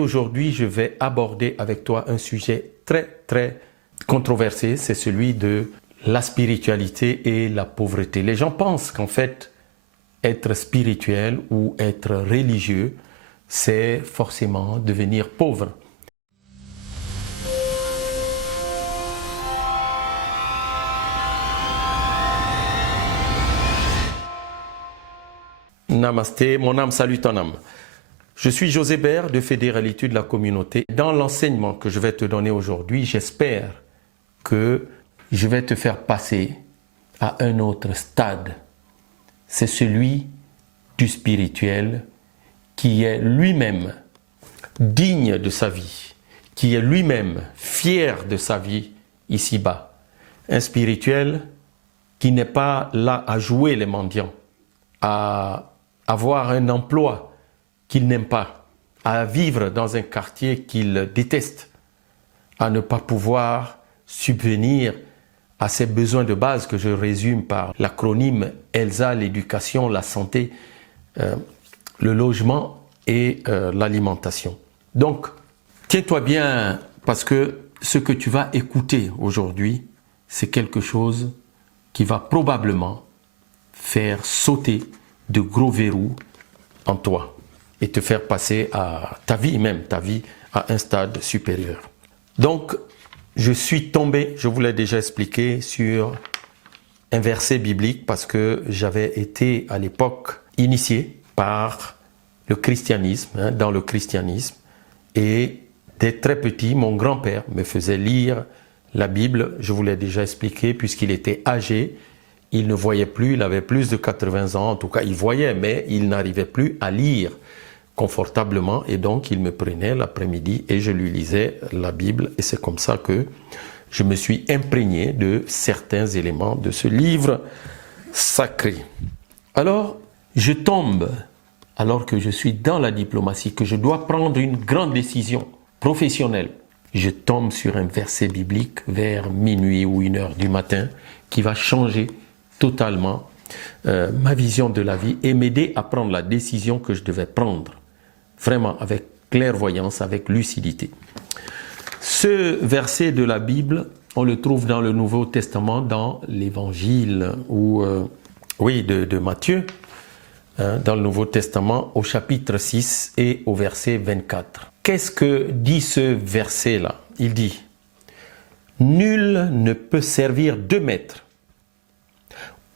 Aujourd'hui, je vais aborder avec toi un sujet très controversé, c'est celui de la spiritualité et la pauvreté. Les gens pensent qu'en fait, être spirituel ou être religieux, c'est forcément devenir pauvre. Namasté, mon âme salue ton âme. Je suis José Bert de Fédéralité de la communauté. Dans l'enseignement que je vais te donner aujourd'hui, j'espère que je vais te faire passer à un autre stade. C'est celui du spirituel qui est lui-même digne de sa vie, qui est lui-même fier de sa vie ici-bas. Un spirituel qui n'est pas là à jouer les mendiants, à avoir un emploi qu'il n'aime pas, à vivre dans un quartier qu'il déteste, à ne pas pouvoir subvenir à ses besoins de base que je résume par l'acronyme ELSA, l'éducation, la santé, le logement et l'alimentation. Donc, tiens-toi bien parce que ce que tu vas écouter aujourd'hui, c'est quelque chose qui va probablement faire sauter de gros verrous en toi et te faire passer à ta vie même, ta vie à un stade supérieur. Donc, je suis tombé, je vous l'ai déjà expliqué, sur un verset biblique parce que j'avais été à l'époque initié par le christianisme, dans le christianisme, et dès très petit, mon grand-père me faisait lire la Bible, je vous l'ai déjà expliqué, puisqu'il était âgé, il ne voyait plus, il avait plus de 80 ans, en tout cas il voyait, mais il n'arrivait plus à lire confortablement, et donc il me prenait l'après-midi et je lui lisais la Bible, et c'est comme ça que je me suis imprégné de certains éléments de ce livre sacré. Alors, je tombe, alors que je suis dans la diplomatie, que je dois prendre une grande décision professionnelle, je tombe sur un verset biblique vers minuit ou 1h du matin qui va changer totalement ma vision de la vie et m'aider à prendre la décision que je devais prendre, vraiment avec clairvoyance, avec lucidité. Ce verset de la Bible, on le trouve dans le Nouveau Testament, dans l'évangile de Matthieu, dans le Nouveau Testament, au chapitre 6 et au verset 24. Qu'est-ce que dit ce verset-là? Il dit « Nul ne peut servir deux maîtres.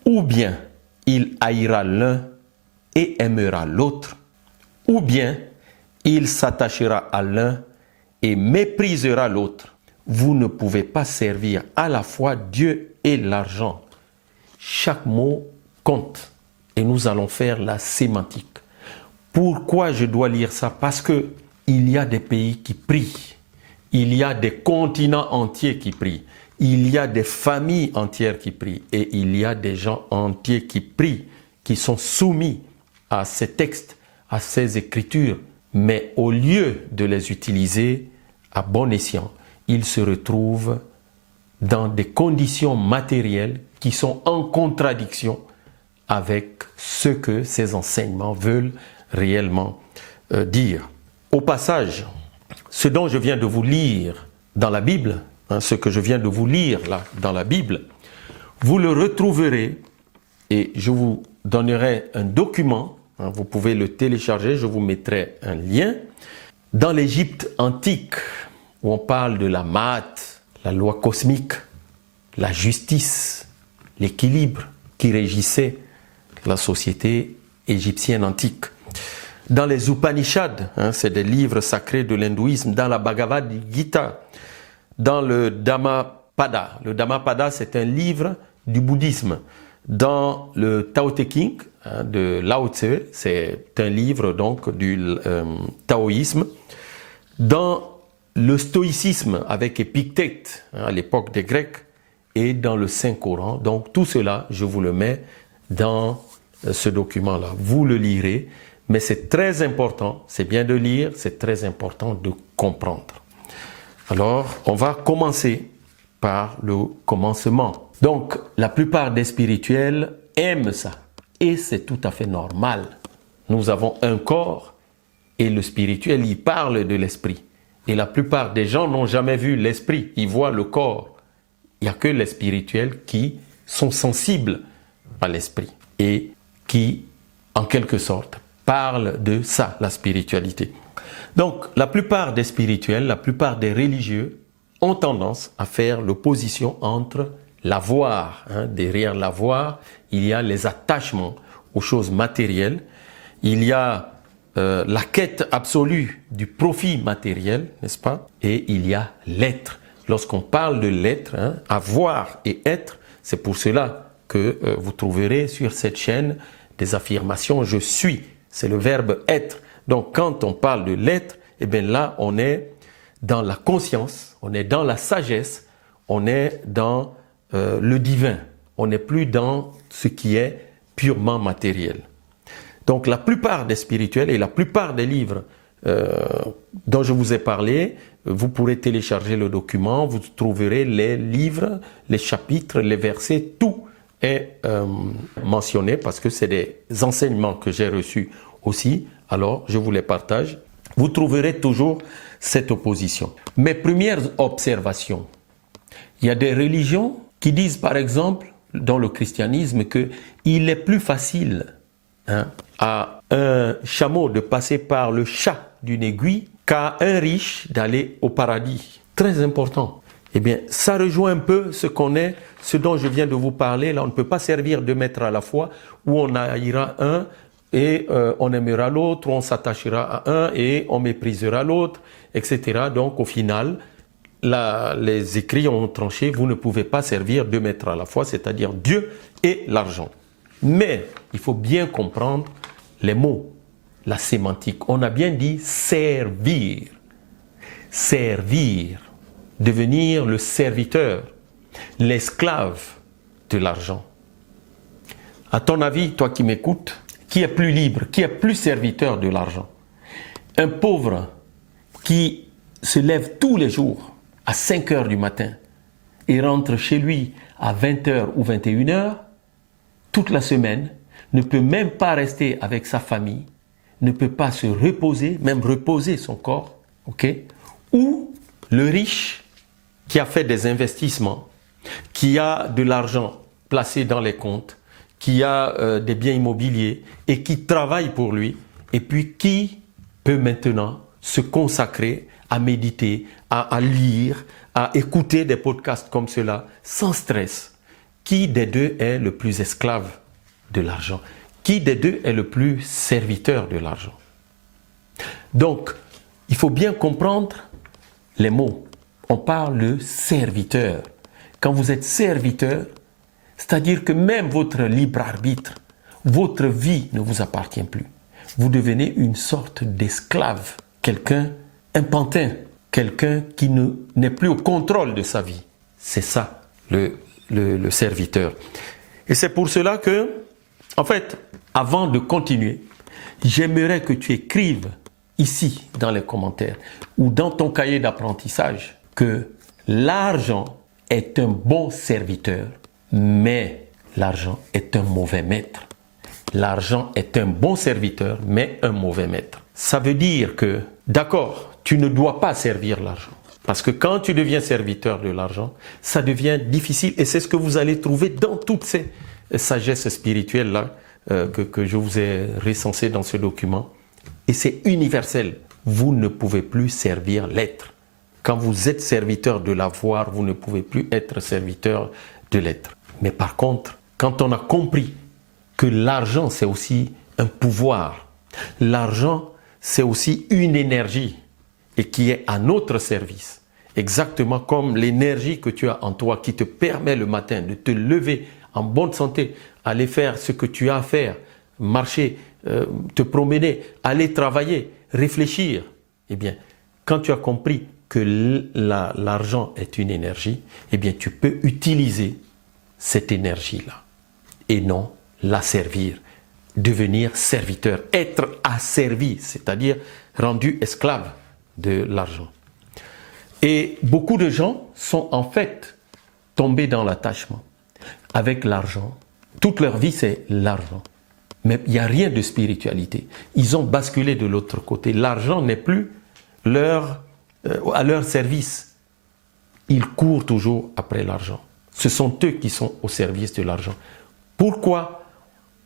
Ou bien il haïra l'un et aimera l'autre, ou bien il s'attachera à l'un et méprisera l'autre. Vous ne pouvez pas servir à la fois Dieu et l'argent. » Chaque mot compte et nous allons faire la sémantique. Pourquoi je dois lire ça? Parce que il y a des pays qui prient, il y a des continents entiers qui prient, il y a des familles entières qui prient et il y a des gens entiers qui prient, qui sont soumis à ces textes, à ces écritures. Mais au lieu de les utiliser à bon escient, ils se retrouvent dans des conditions matérielles qui sont en contradiction avec ce que ces enseignements veulent réellement dire. Au passage, ce dont je viens de vous lire dans la Bible, ce que je viens de vous lire là dans la Bible, vous le retrouverez et je vous donnerai un document, vous pouvez le télécharger, je vous mettrai un lien, dans l'Égypte antique où on parle de la maths, la loi cosmique, la justice, l'équilibre qui régissait la société égyptienne antique. Dans les Upanishads, c'est des livres sacrés de l'hindouisme, dans la Bhagavad Gita, dans le Dhammapada. Le Dhammapada, c'est un livre du bouddhisme. Dans le Tao Te Ching de Lao Tse, c'est un livre donc du taoïsme. Dans le stoïcisme avec Épictète à l'époque des Grecs et dans le Saint-Coran. Donc tout cela, je vous le mets dans ce document-là. Vous le lirez, mais c'est très important, c'est bien de lire, c'est très important de comprendre. Alors, on va commencer par le commencement. Donc, la plupart des spirituels aiment ça. Et c'est tout à fait normal. Nous avons un corps Et le spirituel, il parle de l'esprit. Et la plupart des gens n'ont jamais vu l'esprit, ils voient le corps. Il n'y a que les spirituels qui sont sensibles à l'esprit et qui, en quelque sorte, parlent de ça, la spiritualité. Donc, la plupart des spirituels, la plupart des religieux ont tendance à faire l'opposition entre l'avoir. Derrière l'avoir, il y a les attachements aux choses matérielles. Il y a la quête absolue du profit matériel, n'est-ce pas? Et il y a l'être. Lorsqu'on parle de l'être, avoir et être, c'est pour cela que vous trouverez sur cette chaîne des affirmations « je suis ». C'est le verbe « être ». Donc quand on parle de l'être, eh bien là on est dans la conscience, on est dans la sagesse, on est dans le divin. On n'est plus dans ce qui est purement matériel. Donc la plupart des spirituels et la plupart des livres dont je vous ai parlé, vous pourrez télécharger le document, vous trouverez les livres, les chapitres, les versets, tout est mentionné parce que c'est des enseignements que j'ai reçus aussi. Alors je vous les partage. Vous trouverez toujours cette opposition. Mes premières observations, il y a des religions qui disent par exemple dans le christianisme qu'il est plus facile à un chameau de passer par le chat d'une aiguille qu'à un riche d'aller au paradis. Très important. Eh bien, ça rejoint un peu ce dont je viens de vous parler. Là, on ne peut pas servir deux maîtres à la fois, où on haïra un et on aimera l'autre, ou on s'attachera à un et on méprisera l'autre, etc. Donc, au final, les écrits ont tranché, vous ne pouvez pas servir deux maîtres à la fois, c'est-à-dire Dieu et l'argent. Mais il faut bien comprendre les mots, la sémantique. On a bien dit servir. Servir. Devenir le serviteur, l'esclave de l'argent. À ton avis, toi qui m'écoutes, qui est plus libre, qui est plus serviteur de l'argent? Un pauvre qui se lève tous les jours à 5 heures du matin et rentre chez lui à 20 heures ou 21 heures, toute la semaine, ne peut même pas rester avec sa famille, ne peut pas se reposer, même reposer son corps, ou le riche qui a fait des investissements, qui a de l'argent placé dans les comptes, qui a des biens immobiliers et qui travaille pour lui, et puis qui peut maintenant se consacrer à méditer, à lire, à écouter des podcasts comme cela, sans stress. Qui des deux est le plus esclave de l'argent? Qui des deux est le plus serviteur de l'argent? Donc, il faut bien comprendre les mots. On parle de serviteur. Quand vous êtes serviteur, c'est-à-dire que même votre libre arbitre, votre vie ne vous appartient plus. Vous devenez une sorte d'esclave, quelqu'un, un pantin, quelqu'un qui n'est plus au contrôle de sa vie. C'est ça, le serviteur. Et c'est pour cela que, en fait, avant de continuer, j'aimerais que tu écrives ici dans les commentaires ou dans ton cahier d'apprentissage que l'argent est un bon serviteur, mais l'argent est un mauvais maître. L'argent est un bon serviteur, mais un mauvais maître. Ça veut dire que, d'accord, tu ne dois pas servir l'argent. Parce que quand tu deviens serviteur de l'argent, ça devient difficile. Et c'est ce que vous allez trouver dans toutes ces sagesses spirituelles-là que je vous ai recensées dans ce document. Et c'est universel. Vous ne pouvez plus servir l'être. Quand vous êtes serviteur de l'avoir, vous ne pouvez plus être serviteur de l'être. Mais par contre, quand on a compris que l'argent, c'est aussi un pouvoir, l'argent, c'est aussi une énergie et qui est à notre service, exactement comme l'énergie que tu as en toi qui te permet le matin de te lever en bonne santé, aller faire ce que tu as à faire, marcher, te promener, aller travailler, réfléchir. Eh bien, quand tu as compris que l'argent est une énergie, eh bien, tu peux utiliser cette énergie-là et non la servir, devenir serviteur, être asservi, c'est-à-dire rendu esclave de l'argent. Et beaucoup de gens sont en fait tombés dans l'attachement avec l'argent. Toute leur vie, c'est l'argent. mais il n'y a rien de spiritualité. Ils ont basculé de l'autre côté. L'argent n'est plus à leur service. Ils courent toujours après l'argent. Ce sont eux qui sont au service de l'argent. Pourquoi?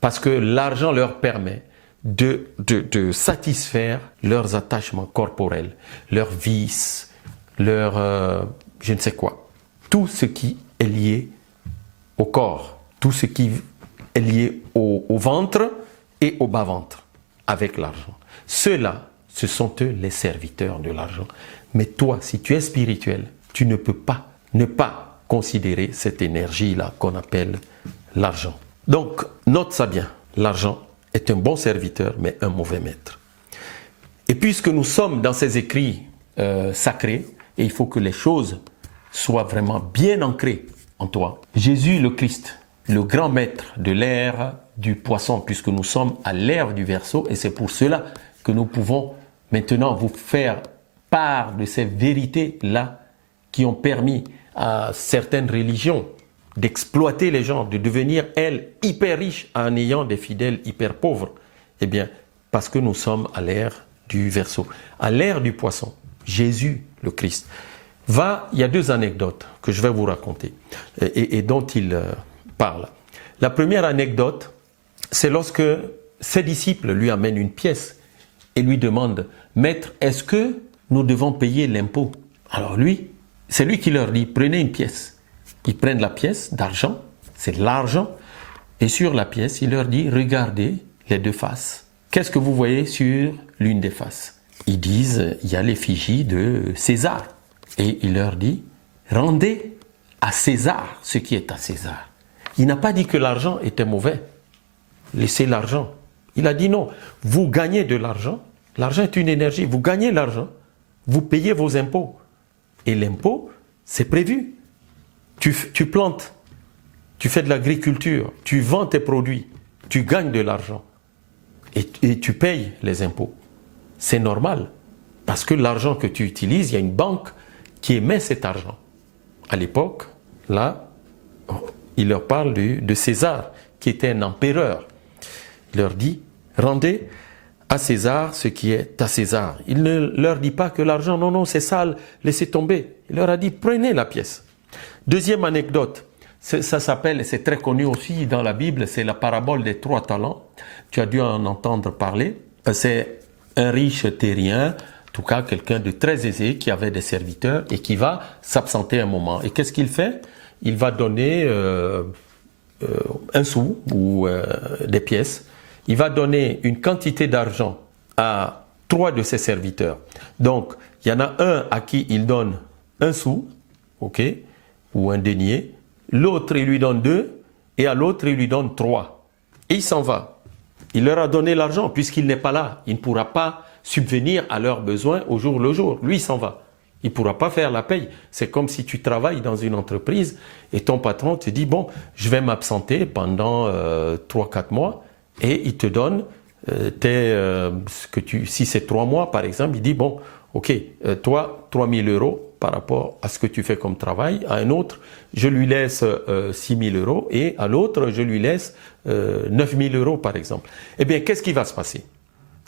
Parce que l'argent leur permet de satisfaire leurs attachements corporels, leurs vices, je ne sais quoi. Tout ce qui est lié au corps, tout ce qui est lié au ventre et au bas-ventre avec l'argent. Ceux-là, ce sont eux les serviteurs de l'argent. Mais toi, si tu es spirituel, tu ne peux pas ne pas considérer cette énergie-là qu'on appelle l'argent. Donc, note ça bien, l'argent est un bon serviteur, mais un mauvais maître. Et puisque nous sommes dans ces écrits sacrés, et il faut que les choses soient vraiment bien ancrées en toi, Jésus le Christ, le grand maître de l'ère du poisson, puisque nous sommes à l'ère du Verseau, et c'est pour cela que nous pouvons maintenant vous faire part de ces vérités-là qui ont permis à certaines religions d'exploiter les gens, de devenir, elles, hyper riches en ayant des fidèles hyper pauvres. Eh bien, parce que nous sommes à l'ère du Verseau, à l'ère du poisson. Jésus, le Christ, il y a 2 anecdotes que je vais vous raconter et dont il parle. La première anecdote, c'est lorsque ses disciples lui amènent une pièce et lui demandent « Maître, est-ce que nous devons payer l'impôt ?» Alors lui, c'est lui qui leur dit « Prenez une pièce ». Ils prennent la pièce d'argent, c'est l'argent, et sur la pièce, il leur dit « Regardez les 2 faces. Qu'est-ce que vous voyez sur l'une des faces ?» Ils disent « Il y a l'effigie de César. » Et il leur dit « Rendez à César ce qui est à César. » Il n'a pas dit que l'argent était mauvais. Laissez l'argent. Il a dit non, vous gagnez de l'argent. L'argent est une énergie. Vous gagnez l'argent, vous payez vos impôts. Et l'impôt, c'est prévu. Tu plantes, tu fais de l'agriculture, tu vends tes produits, tu gagnes de l'argent et tu payes les impôts. C'est normal parce que l'argent que tu utilises, il y a une banque qui émet cet argent. À l'époque, là, il leur parle de César, qui était un empereur. Il leur dit, rendez à César ce qui est à César. Il ne leur dit pas que l'argent, non, non, c'est sale, laissez tomber. Il leur a dit, prenez la pièce. Deuxième anecdote, ça s'appelle, c'est très connu aussi dans la Bible, c'est la parabole des 3 talents. Tu as dû en entendre parler. C'est un riche terrien, en tout cas quelqu'un de très aisé qui avait des serviteurs et qui va s'absenter un moment. Et qu'est-ce qu'il fait? Il va donner un sou ou des pièces. Il va donner une quantité d'argent à 3 de ses serviteurs. Donc, il y en a un à qui il donne un sou, ok, ou un denier. L'autre, il lui donne 2 et à l'autre, il lui donne 3. Et il s'en va. Il leur a donné l'argent puisqu'il n'est pas là. Il ne pourra pas subvenir à leurs besoins au jour le jour. Lui, il s'en va. Il ne pourra pas faire la paye. C'est comme si tu travailles dans une entreprise et ton patron te dit, bon, je vais m'absenter pendant 3-4 mois et il te donne si c'est 3 mois par exemple, il dit, bon, ok, toi, 3 000 € par rapport à ce que tu fais comme travail. À un autre, je lui laisse 6 000 € et à l'autre, je lui laisse 9 000 € par exemple. Eh bien, qu'est-ce qui va se passer?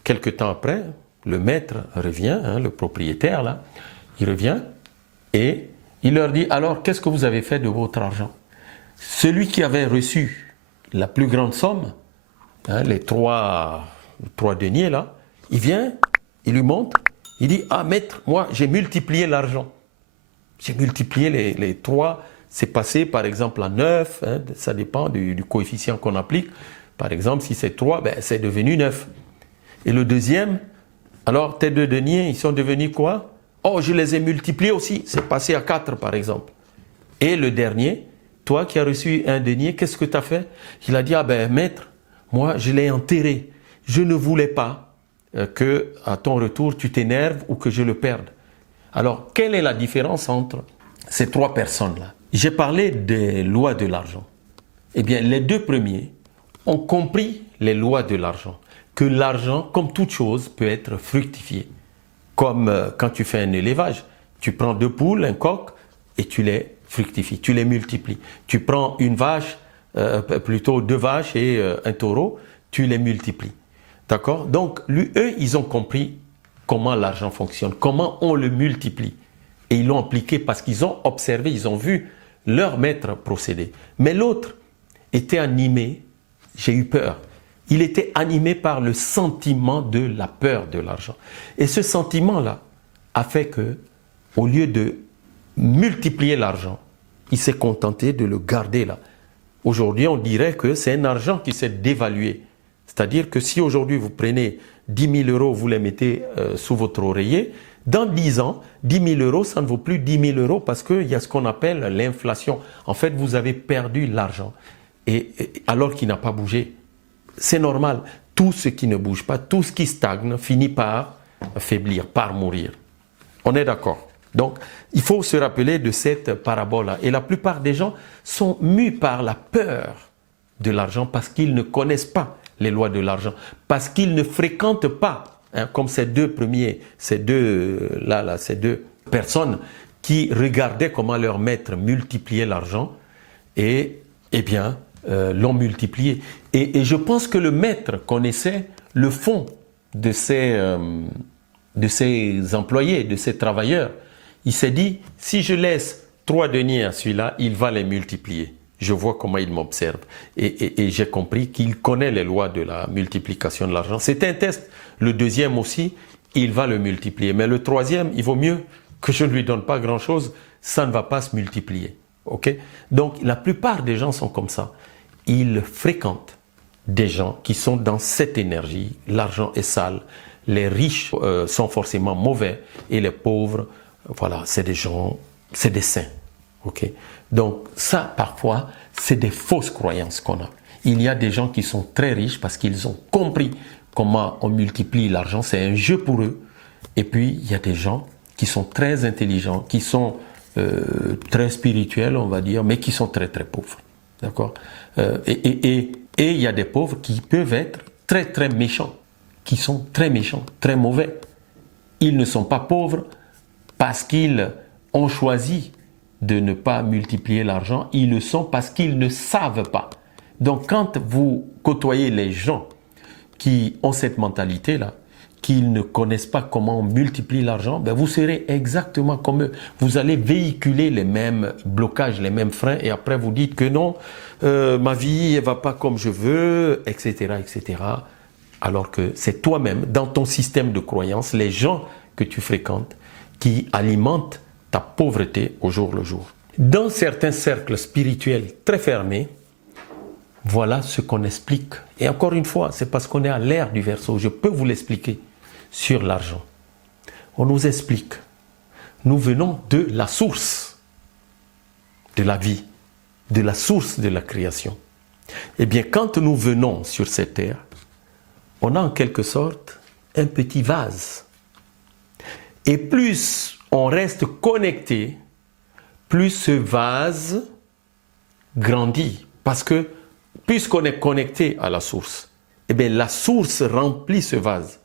Quelque temps après, le maître revient, le propriétaire là, il revient et il leur dit, alors qu'est-ce que vous avez fait de votre argent? Celui qui avait reçu la plus grande somme, les 3 deniers là, il vient, il lui montre, il dit, ah maître, moi j'ai multiplié l'argent. J'ai multiplié les 3, c'est passé par exemple à 9, ça dépend du coefficient qu'on applique. Par exemple, si c'est 3, ben, c'est devenu 9. Et le deuxième, alors tes 2 deniers, ils sont devenus quoi? Oh, je les ai multipliés aussi, c'est passé à 4 par exemple. Et le dernier, toi qui as reçu un denier, qu'est-ce que tu as fait? Il a dit, ah ben maître, moi je l'ai enterré. Je ne voulais pas que à ton retour tu t'énerves ou que je le perde. Alors, quelle est la différence entre ces 3 personnes-là? J'ai parlé des lois de l'argent. Eh bien, les 2 premiers ont compris les lois de l'argent. Que l'argent, comme toute chose, peut être fructifié. Comme quand tu fais un élevage, tu prends 2 poules, un coq, et tu les fructifies, tu les multiplies. Tu prends une vache, plutôt 2 vaches et un taureau, tu les multiplies. D'accord? Donc, eux, ils ont compris comment l'argent fonctionne, comment on le multiplie. Et ils l'ont appliqué parce qu'ils ont observé, ils ont vu leur maître procéder. Mais l'autre était animé, j'ai eu peur. Il était animé par le sentiment de la peur de l'argent. Et ce sentiment-là a fait que, au lieu de multiplier l'argent, il s'est contenté de le garder là. Aujourd'hui, on dirait que c'est un argent qui s'est dévalué. C'est-à-dire que si aujourd'hui vous prenez 10 000 euros, vous les mettez sous votre oreiller, dans 10 ans, 10 000 euros, ça ne vaut plus 10 000 euros parce qu'il y a ce qu'on appelle l'inflation. En fait, vous avez perdu l'argent alors qu'il n'a pas bougé. C'est normal. Tout ce qui ne bouge pas, tout ce qui stagne, finit par faiblir, par mourir. On est d'accord. Donc, il faut se rappeler de cette parabole-là. Et la plupart des gens sont mus par la peur de l'argent parce qu'ils ne connaissent pas les lois de l'argent, parce qu'ils ne fréquentent pas, comme ces deux personnes qui regardaient comment leur maître multipliait l'argent et, eh bien, l'ont multiplié. Et je pense que le maître connaissait le fond de ses employés, de ses travailleurs. Il s'est dit, si je laisse 3 deniers à celui-là, il va les multiplier. Je vois comment il m'observe. Et j'ai compris qu'il connaît les lois de la multiplication de l'argent. C'est un test. Le deuxième aussi, il va le multiplier. Mais le troisième, il vaut mieux que je ne lui donne pas grand-chose. Ça ne va pas se multiplier. Okay? Donc, la plupart des gens sont comme ça. Ils fréquentent des gens qui sont dans cette énergie. L'argent est sale. Les riches sont forcément mauvais. Et les pauvres, voilà, c'est des gens, c'est des saints. Okay? Donc ça, parfois, c'est des fausses croyances qu'on a. Il y a des gens qui sont très riches parce qu'ils ont compris comment on multiplie l'argent. C'est un jeu pour eux. Et puis, il y a des gens qui sont très intelligents, qui sont très spirituels, on va dire, mais qui sont très, très pauvres. D'accord? Et il y a des pauvres qui peuvent être très, très méchants, qui sont très méchants, très mauvais. Ils ne sont pas pauvres parce qu'ils ont choisi de ne pas multiplier l'argent, ils le sont parce qu'ils ne savent pas. Donc quand vous côtoyez les gens qui ont cette mentalité-là, qu'ils ne connaissent pas comment on multiplie l'argent, ben vous serez exactement comme eux. Vous allez véhiculer les mêmes blocages, les mêmes freins, et après vous dites que non, ma vie ne va pas comme je veux, etc., etc. Alors que c'est toi-même, dans ton système de croyance, les gens que tu fréquentes, qui alimentent ta pauvreté au jour le jour. Dans certains cercles spirituels très fermés, voilà ce qu'on explique. Et encore une fois, c'est parce qu'on est à l'ère du Verseau. Je peux vous l'expliquer sur l'argent. On nous explique. Nous venons de la source de la vie, de la source de la création. Eh bien, quand nous venons sur cette terre, on a en quelque sorte un petit vase. Et plus on reste connecté, plus ce vase grandit. Parce que puisqu'on est connecté à la source, eh bien la source remplit ce vase.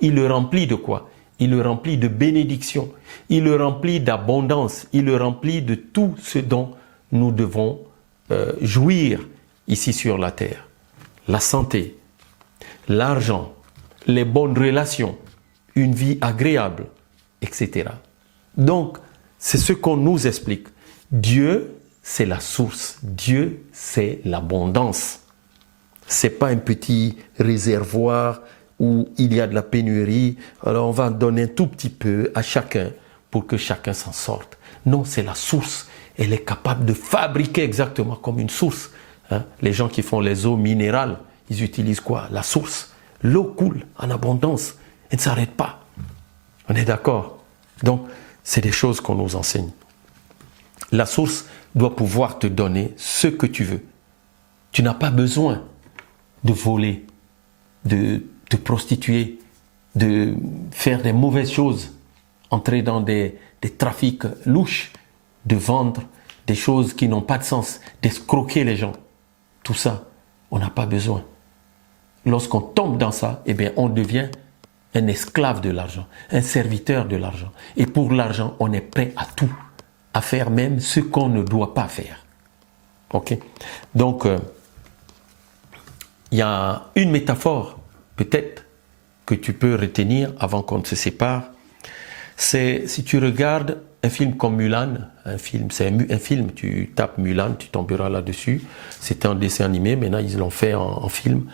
Il le remplit de quoi? Il le remplit de bénédiction, il le remplit d'abondance, il le remplit de tout ce dont nous devons jouir ici sur la terre. La santé, l'argent, les bonnes relations, une vie agréable, etc. Donc, c'est ce qu'on nous explique. Dieu, c'est la source. Dieu, c'est l'abondance. Ce n'est pas un petit réservoir où il y a de la pénurie. Alors, on va donner un tout petit peu à chacun pour que chacun s'en sorte. Non, c'est la source. Elle est capable de fabriquer exactement comme une source. Hein? Les gens qui font les eaux minérales, ils utilisent quoi? La source. L'eau coule en abondance. Elle ne s'arrête pas. On est d'accord? Donc, c'est des choses qu'on nous enseigne. La source doit pouvoir te donner ce que tu veux. Tu n'as pas besoin de voler, de te prostituer, de faire des mauvaises choses, entrer dans des trafics louches, de vendre des choses qui n'ont pas de sens, d'escroquer les gens. Tout ça, on n'a pas besoin. Lorsqu'on tombe dans ça, eh bien, on devient un esclave de l'argent, un serviteur de l'argent. Et pour l'argent, on est prêt à tout, à faire même ce qu'on ne doit pas faire. Ok? Donc, il y a une métaphore, peut-être, que tu peux retenir avant qu'on ne se sépare. C'est si tu regardes un film comme Mulan, c'est un film, tu tapes Mulan, tu tomberas là-dessus. C'était un dessin animé, maintenant ils l'ont fait en film.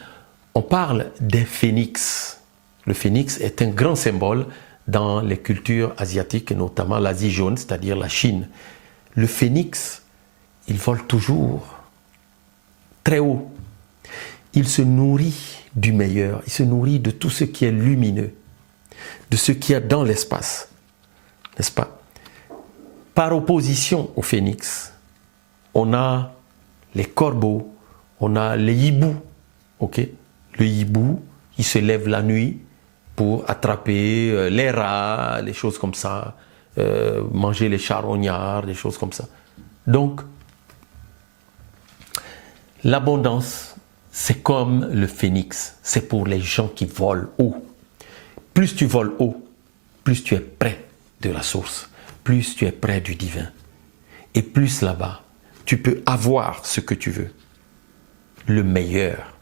On parle d'un phénix. Le phénix est un grand symbole dans les cultures asiatiques, notamment l'Asie jaune, c'est-à-dire la Chine. Le phénix, il vole toujours très haut. Il se nourrit du meilleur, il se nourrit de tout ce qui est lumineux, de ce qu'il y a dans l'espace, n'est-ce pas? Par opposition au phénix, on a les corbeaux, on a les hiboux, ok? Le hibou, il se lève la nuit pour attraper les rats, les choses comme ça, manger les charognards, des choses comme ça. Donc, l'abondance, c'est comme le phénix, c'est pour les gens qui volent haut. Plus tu voles haut, plus tu es près de la source, plus tu es près du divin. Et plus là-bas, tu peux avoir ce que tu veux, le meilleur,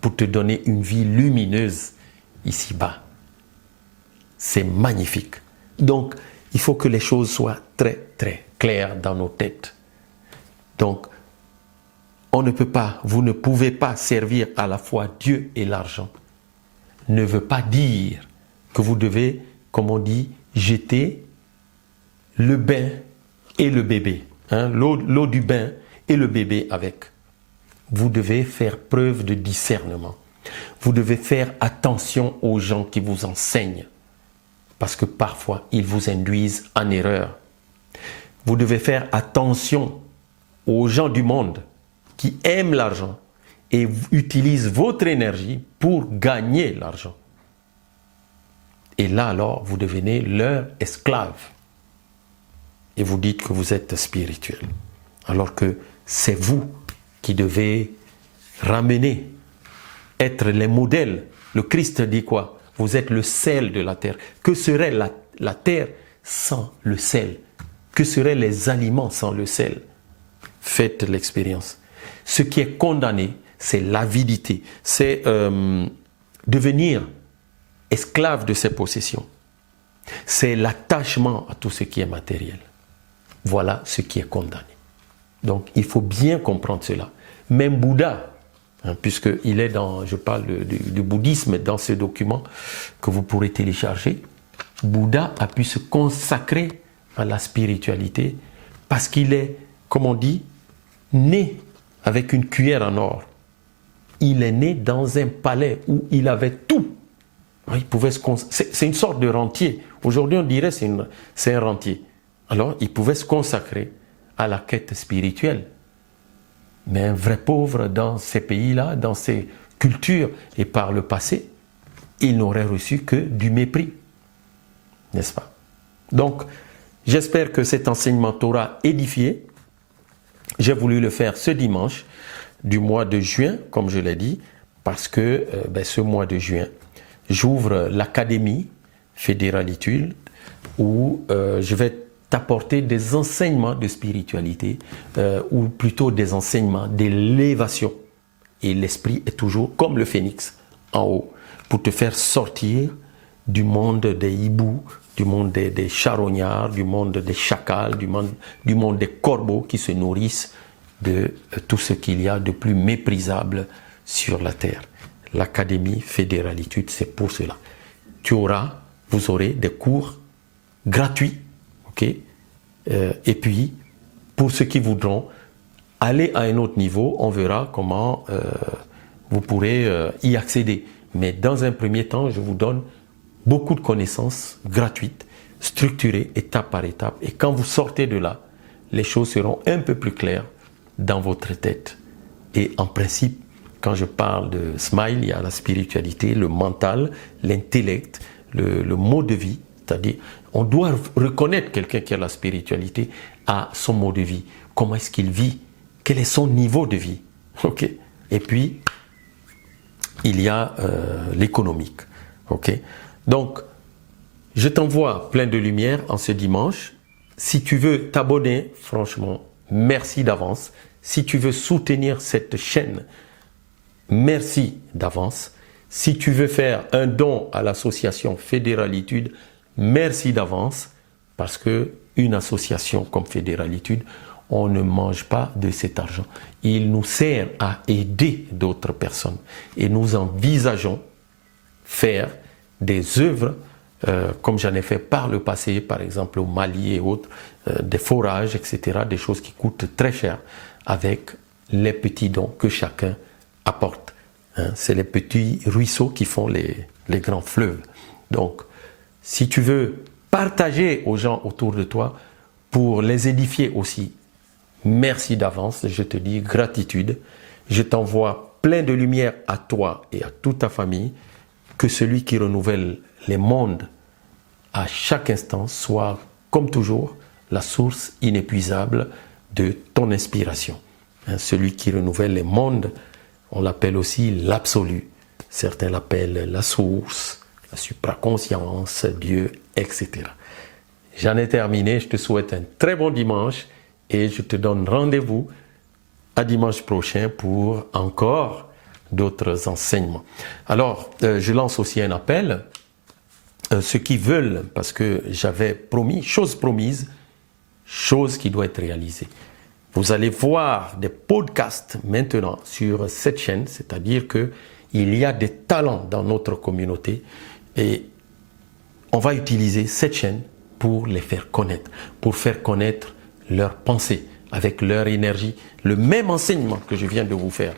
pour te donner une vie lumineuse ici-bas. C'est magnifique. Donc, il faut que les choses soient très, très claires dans nos têtes. Donc, on ne peut pas, vous ne pouvez pas servir à la fois Dieu et l'argent. Ne veut pas dire que vous devez, comme on dit, jeter le bain et le bébé. Hein, l'eau du bain et le bébé avec. Vous devez faire preuve de discernement. Vous devez faire attention aux gens qui vous enseignent. Parce que parfois, ils vous induisent en erreur. Vous devez faire attention aux gens du monde qui aiment l'argent et utilisent votre énergie pour gagner l'argent. Et là, alors, vous devenez leur esclave. Et vous dites que vous êtes spirituel. Alors que c'est vous qui devez ramener, être les modèles. Le Christ dit quoi? Vous êtes le sel de la terre. Que serait la terre sans le sel? Que seraient les aliments sans le sel? Faites l'expérience. Ce qui est condamné, c'est l'avidité. C'est devenir esclave de ses possessions. C'est l'attachement à tout ce qui est matériel. Voilà ce qui est condamné. Donc, il faut bien comprendre cela. Même Bouddha, puisqu'il est dans, je parle du bouddhisme dans ce document que vous pourrez télécharger, Bouddha a pu se consacrer à la spiritualité parce qu'il est, comme on dit, né avec une cuillère en or. Il est né dans un palais où il avait tout. Il pouvait c'est une sorte de rentier. Aujourd'hui, on dirait que c'est un rentier. Alors, il pouvait se consacrer à la quête spirituelle. Mais un vrai pauvre dans ces pays-là, dans ces cultures et par le passé, il n'aurait reçu que du mépris. N'est-ce pas? Donc, j'espère que cet enseignement t'aura édifié. J'ai voulu le faire ce dimanche du mois de juin, comme je l'ai dit, parce que ce mois de juin, j'ouvre l'Académie Fédéralitude où je vais t'apporter des enseignements de spiritualité ou plutôt des enseignements d'élévation. Et l'esprit est toujours comme le phénix en haut pour te faire sortir du monde des hiboux, du monde des charognards, du monde des chacals, du monde des corbeaux qui se nourrissent de tout ce qu'il y a de plus méprisable sur la terre. L'Académie Fédéralitude, c'est pour cela. Vous aurez des cours gratuits, ok? Et puis, pour ceux qui voudront aller à un autre niveau, on verra comment vous pourrez y accéder. Mais dans un premier temps, je vous donne beaucoup de connaissances gratuites, structurées étape par étape. Et quand vous sortez de là, les choses seront un peu plus claires dans votre tête. Et en principe, quand je parle de smile, il y a la spiritualité, le mental, l'intellect, le mode de vie. C'est-à-dire, on doit reconnaître quelqu'un qui a la spiritualité à son mode de vie. Comment est-ce qu'il vit? Quel est son niveau de vie? Ok. Et puis, il y a l'économique. Ok. Donc, je t'envoie plein de lumière en ce dimanche. Si tu veux t'abonner, franchement, merci d'avance. Si tu veux soutenir cette chaîne, merci d'avance. Si tu veux faire un don à l'association Fédéralitude, merci d'avance, parce qu'une association comme Fédéralitude, on ne mange pas de cet argent. Il nous sert à aider d'autres personnes. Et nous envisageons faire des œuvres, comme j'en ai fait par le passé, par exemple au Mali et autres, des forages, etc., des choses qui coûtent très cher, avec les petits dons que chacun apporte. C'est les petits ruisseaux qui font les grands fleuves. Donc, si tu veux partager aux gens autour de toi pour les édifier aussi, merci d'avance, je te dis gratitude. Je t'envoie plein de lumière à toi et à toute ta famille. Que celui qui renouvelle les mondes à chaque instant soit, comme toujours, la source inépuisable de ton inspiration. Celui qui renouvelle les mondes, on l'appelle aussi l'absolu. Certains l'appellent la source, la supraconscience, Dieu, etc. J'en ai terminé. Je te souhaite un très bon dimanche et je te donne rendez-vous à dimanche prochain pour encore d'autres enseignements. Alors, je lance aussi un appel. Ceux qui veulent, parce que j'avais promis, chose promise, chose qui doit être réalisée. Vous allez voir des podcasts maintenant sur cette chaîne, c'est-à-dire qu'il y a des talents dans notre communauté et on va utiliser cette chaîne pour les faire connaître, pour faire connaître leurs pensées, avec leur énergie, le même enseignement que je viens de vous faire.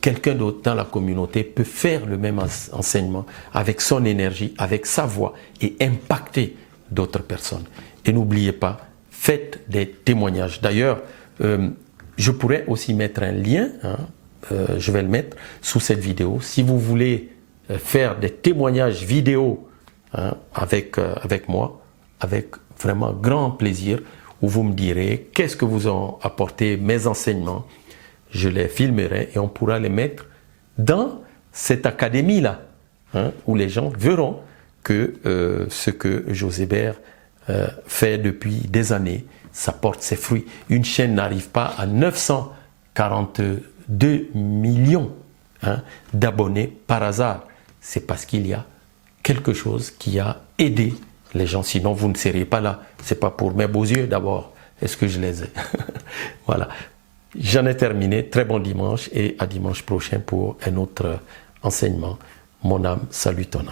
Quelqu'un d'autre dans la communauté peut faire le même enseignement avec son énergie, avec sa voix et impacter d'autres personnes. Et n'oubliez pas, faites des témoignages. D'ailleurs, je pourrais aussi mettre un lien, je vais le mettre sous cette vidéo. Si vous voulez faire des témoignages vidéo avec moi, avec vraiment grand plaisir, où vous me direz qu'est-ce que vous ont apporté mes enseignements. Je les filmerai et on pourra les mettre dans cette académie-là, où les gens verront que ce que José Bert fait depuis des années, ça porte ses fruits. Une chaîne n'arrive pas à 942 millions d'abonnés par hasard. C'est parce qu'il y a quelque chose qui a aidé les gens. Sinon, vous ne seriez pas là. Ce n'est pas pour mes beaux yeux d'abord. Est-ce que je les ai? Voilà. J'en ai terminé. Très bon dimanche et à dimanche prochain pour un autre enseignement. Mon âme salue ton âme.